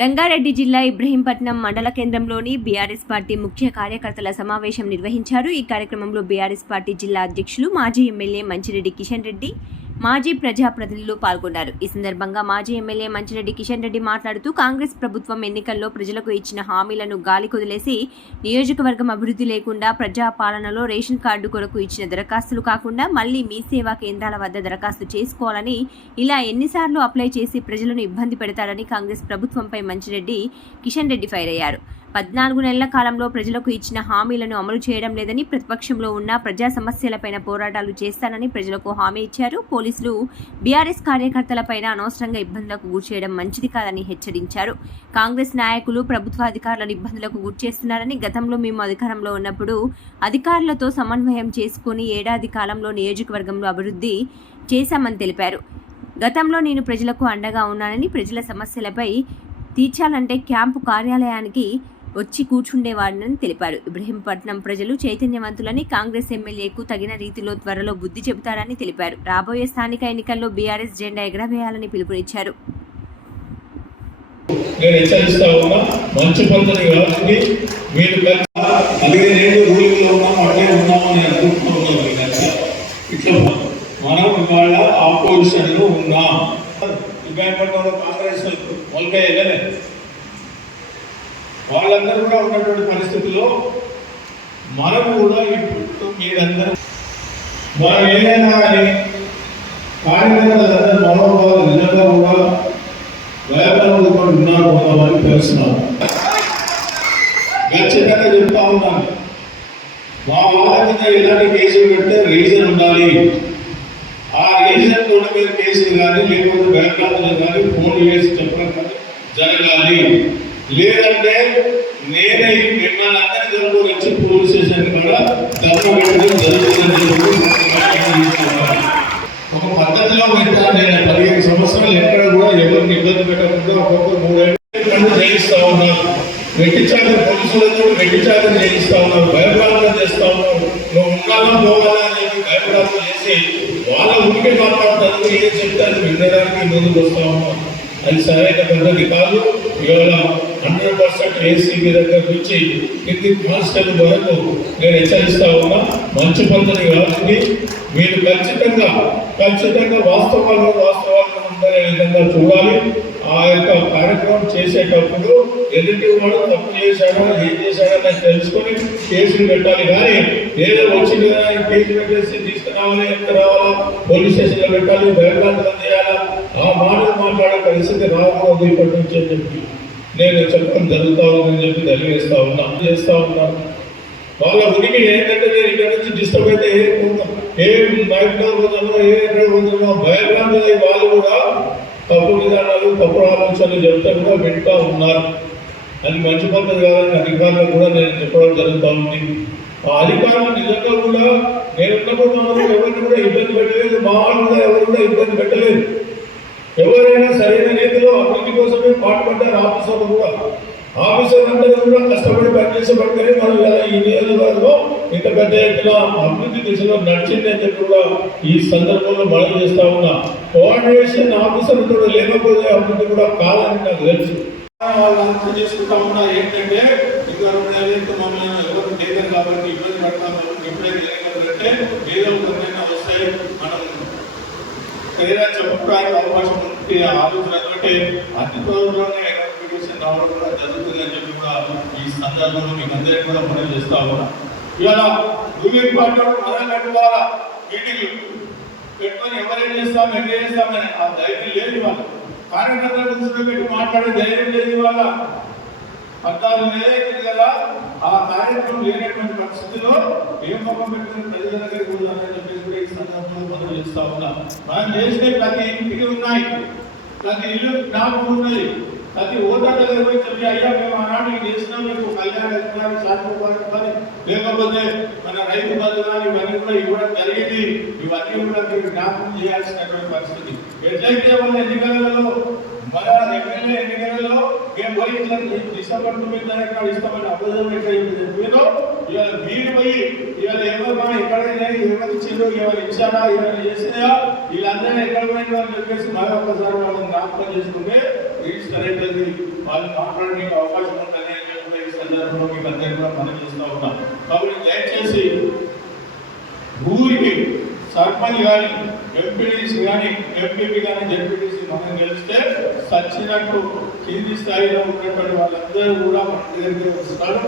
రంగారెడ్డి జిల్లా ఇబ్రహీంపట్నం మండల కేంద్రంలోని బీఆర్ఎస్ పార్టీ ముఖ్య కార్యకర్తల సమావేశం నిర్వహించారు. ఈ కార్యక్రమంలో బీఆర్ఎస్ పార్టీ జిల్లా అధ్యక్షులు మాజీ ఎమ్మెల్యే మంచిరెడ్డి కిషన్ రెడ్డి మాజీ ప్రజాప్రతినిధులు పాల్గొన్నారు. ఈ సందర్భంగా మాజీ ఎమ్మెల్యే మంచిరెడ్డి కిషన్ రెడ్డి మాట్లాడుతూ కాంగ్రెస్ ప్రభుత్వం ఎన్నికల్లో ప్రజలకు ఇచ్చిన హామీలను గాలి కుదిలేసి నియోజకవర్గం అభివృద్ధి లేకుండా ప్రజాపాలనలో రేషన్ కార్డు కొరకు ఇచ్చిన దరఖాస్తులు కాకుండా మళ్ళీ మీ సేవా కేంద్రాల వద్ద దరఖాస్తు చేసుకోవాలని ఇలా ఎన్నిసార్లు అప్లై చేసి ప్రజలను ఇబ్బంది పెడతారని కాంగ్రెస్ ప్రభుత్వంపై మంచిరెడ్డి కిషన్ రెడ్డి ఫైర్ అయ్యారు. పద్నాలుగు నెలల కాలంలో ప్రజలకు ఇచ్చిన హామీలను అమలు చేయడం లేదని ప్రతిపక్షంలో ఉన్న ప్రజా సమస్యలపైన పోరాటాలు చేస్తానని ప్రజలకు హామీ ఇచ్చారు. పోలీసులు బీఆర్ఎస్ కార్యకర్తలపైన అనవసరంగా ఇబ్బందులకు గురిచేయడం మంచిది కాదని హెచ్చరించారు. కాంగ్రెస్ నాయకులు ప్రభుత్వ అధికారులను ఇబ్బందులకు గురిచేస్తున్నారని గతంలో మేము అధికారంలో ఉన్నప్పుడు అధికారులతో సమన్వయం చేసుకుని ఏడాది కాలంలో నియోజకవర్గంలో అభివృద్ధి చేశామని తెలిపారు. గతంలో నేను ప్రజలకు అండగా ఉన్నానని ప్రజల సమస్యలపై తీర్చాలంటే క్యాంపు కార్యాలయానికి వచ్చి కూర్చుండేవాడినని తెలిపారు. ఇబ్రహీంపట్నం ప్రజలు చైతన్యవంతులని కాంగ్రెస్ ఎమ్మెల్యేకు తగిన రీతిలో త్వరలో బుద్ధి చెబుతారని తెలిపారు. రాబోయే స్థానిక ఎన్నికల్లో బీఆర్ఎస్ జెండా ఎగరవేయాలని పిలుపునిచ్చారు. నేను హెచ్చరిస్తా ఉన్నా మంచి పద్ధతి కాబట్టి మీరు ఇరవై రెండు రూలింగ్లో ఉన్నాం అట్లే ఉన్నాము అని అనుకుంటున్నాం ఇట్లా మనం ఇవాళ ఆపోజిషన్లో ఉన్నాం. ఇబ్బంది పడ్డ కాంగ్రెస్ మొలక వెళ్ళలే వాళ్ళందరూ కూడా ఉన్నటువంటి పరిస్థితుల్లో మనం కూడా ఇప్పుడు మీరందరూ మనం ఏదైనా కానీ కార్యకర్తలందరూ మనోభావాలు నిజంగా కూడా వేపనలు కూడా ఉన్నారు కొంతమంది తెలుస్తున్నారు. ఖచ్చితంగా చెప్తా ఉన్నాను. మా వాళ్ళ మీద ఇలాంటి కేసులు పెడితే రీజన్ ఉండాలి. ఆ రీజన్ కూడా మీరు కేసులు కానీ లేకపోతే బ్యాక్గ్రౌండ్ కానీ ఫోన్ చేసి చెప్పడం కానీ జరగాలి. లేదంటే నేనే ఈ మిమ్మల్ని అందరి వచ్చి పోలీస్ స్టేషన్ కూడా ధర్మ పెట్టడం జరుగుతుందని ఒక పద్ధతిలో పెట్టాను నేను పదిహేను సంవత్సరాలు ఎక్కడ కూడా ఎవరిని ఇబ్బంది పెట్టకుండా ఒక్కొక్క మూడేళ్ళు చేయిస్తా ఉన్నారు. వెట్టిచాక పోలీసులతో వెట్టిచాక చేయిస్తా ఉన్నారు. భయప్రాంతం చేస్తా ఉన్నారు. నువ్వు ఉండాలా పోవాలా అని భయప్రాంతం చేసి వాళ్ళ ఉనికి మాట్లాడతారు ఏం చెప్తాను వినడానికి ముందుకు వస్తా ఉన్నాం అది సరైన పద్ధతి కాదు. ఇవాళ హండ్రెడ్ పర్సెంట్ ఏసీబీ దగ్గర నుంచి కింది కానిస్టేబుల్ వరకు నేను హెచ్చరిస్తా ఉన్నా మంచి పద్ధతి కాబట్టి మీరు ఖచ్చితంగా ఖచ్చితంగా వాస్తవాలు వాస్తవాలు ఉండే విధంగా చూడాలి. ఆ యొక్క కార్యక్రమం చేసేటప్పుడు ఎదుటి వాడు తప్పు చేశాడో ఏం చేశాడో నాకు తెలుసుకొని కేసులు పెట్టాలి. కానీ ఏదో వచ్చింది కదా కేసు పెట్టేసి తీసుకురావాలి ఎంత రావాలా? పోలీస్ స్టేషన్లో పెట్టాలి బయట ఆ మాటలు మాట్లాడే పరిస్థితి రాకూడదు ఇప్పటి నుంచి అని చెప్పి నేను చెప్పడం జరుగుతా ఉందని చెప్పి తెలియజేస్తా ఉన్నా చేస్తా ఉన్నాను వాళ్ళ ఉనికి ఏంటంటే నేను ఇక్కడ నుంచి డిస్టర్బ్ అయితే ఏ ఏ బయటలో పోతానో ఏ ఎక్కడ భయభ్రాంతి వాళ్ళు కూడా. తప్పు విధానాలు తప్పు ఆలోచనలు చెప్తా కూడా వింటా ఉన్నారు. అది మంచి పద్ధతి కాదని అధికారులకు కూడా నేను చెప్పడం జరుగుతూ ఉంది. ఆ అధికారులు నిజంగా కూడా నేను ఉన్నప్పుడు ఎవరిని కూడా ఇబ్బంది పెట్టలేదు మా వాళ్ళు కూడా ఎవరు కూడా ఇబ్బంది పెట్టలేదు. ఎవరైనా సరైన రీతిలో అభివృద్ధి కోసమే పాటుపడ్డారు ఆఫీసర్లు కూడా ఆఫీసర్ అందరూ కూడా కష్టపడి పనిచేసబడితేనే మనం ఇలా ఈ నియోజకవర్గం ఇంత పెద్ద ఎత్తున అభివృద్ధి దిశలో నడిచింది అని చెప్పి కూడా ఈ సందర్భంలో మనం చేస్తా ఉన్నా. కోఆర్డినేషన్ ఆఫీసర్ కూడా లేకపోతే అభివృద్ధి కూడా కాదని నాకు తెలుసు. వాళ్ళు అర్థం చేసుకుంటా ఉన్నారు. ఏంటంటే ఇంకా రెండు నెలలకి మమ్మల్ని ఎవరు లేదు కాబట్టి ఇబ్బంది పడతాం ఎప్పుడైతే లేకపోతే ఏదో ఒక వస్తే మనం ఏదైనా చెప్పుకోవడానికి అవకాశం ఉంటే ఆలోచన ఎందుకంటే అతి త్వరలోనే నోటిఫికేషన్ రావడం కూడా జరుగుతుంది అని చెప్పి కూడా ఈ సందర్భంలో మీకు అందరికీ కూడా మనం చేస్తా ఉన్నా. ఇవాళ రూలింగ్ పార్టీ మనం కట్టుకోవాలా మీటింగ్లు పెట్టుకొని ఎవరేం చేస్తాం ఎట్లా చేస్తామని ఆ ధైర్యం లేదు ఇవాళ. కార్యకర్తల దృష్టిలో పెట్టి మాట్లాడే ధైర్యం లేదు వాళ్ళ పద్నాలుగు నెలలైంది కదా ఆ కార్యక్రమం లేనటువంటి పరిస్థితిలో ఏ మొహం పెట్టుకుని ప్రజల దగ్గరికి పోదామని చెప్పేసి కూడా ఈ సందర్భంలో మనం చేస్తా ఉన్నాం. మనం చేసే ప్రతి ఇంటికి ఉన్నాయి. ప్రతి ఇల్లు జ్ఞాపకం ఉన్నది. ప్రతి ఓటర్ దగ్గర పోయి చెప్పి అయ్యా మేము ఆనాడు ఇది చేసినాం మీకు కళ్యాణ లక్ష్మి శాంతి కానీ లేకపోతే మన రైతు బంధు కానీ ఇవన్నీ కూడా ఇవ్వడం జరిగింది. ఇవన్నీ కూడా మీరు జ్ఞాపకం చేయాల్సినటువంటి పరిస్థితి. ఎట్లయితే మన ఎన్నికలలో మన ఎమ్మెల్యే ఎన్నికలలో మేము పోయి ఇట్లా డిసెంబర్ తొమ్మిది తారీఖు ఇస్తామని అబద్ధం ఎట్లా చెప్పినో ఇవాళ మీరు పోయి ఇవాళ ఎవరు మా ఎక్కడ ఎవరు ఇచ్చిండ్రు ఎవరు ఇచ్చారా ఎవరు చేసినా వీళ్ళందరూ ఎక్కడ పోయినా అని చెప్పేసి మరొకసారి వాళ్ళని జ్ఞాపకం చేసుకుంటే రీచ్ కరెక్ట్ వాళ్ళు మాట్లాడడానికి అవకాశం ఉంటుంది అని చెప్పి ఈ సందర్భంలో మీకు అందరికీ కూడా మనం చేస్తూ ఉన్నాం. కాబట్టి దయచేసి ఊరికి సర్పంచ్ కానీ ఎంపీడీసీ కానీ ఎంపీపీ కానీ జడ్పీటీసీ మనం గెలిస్తే సచ్చినట్టు కింది స్థాయిలో ఉన్నటువంటి వాళ్ళందరూ కూడా మన దగ్గరికి వస్తారు.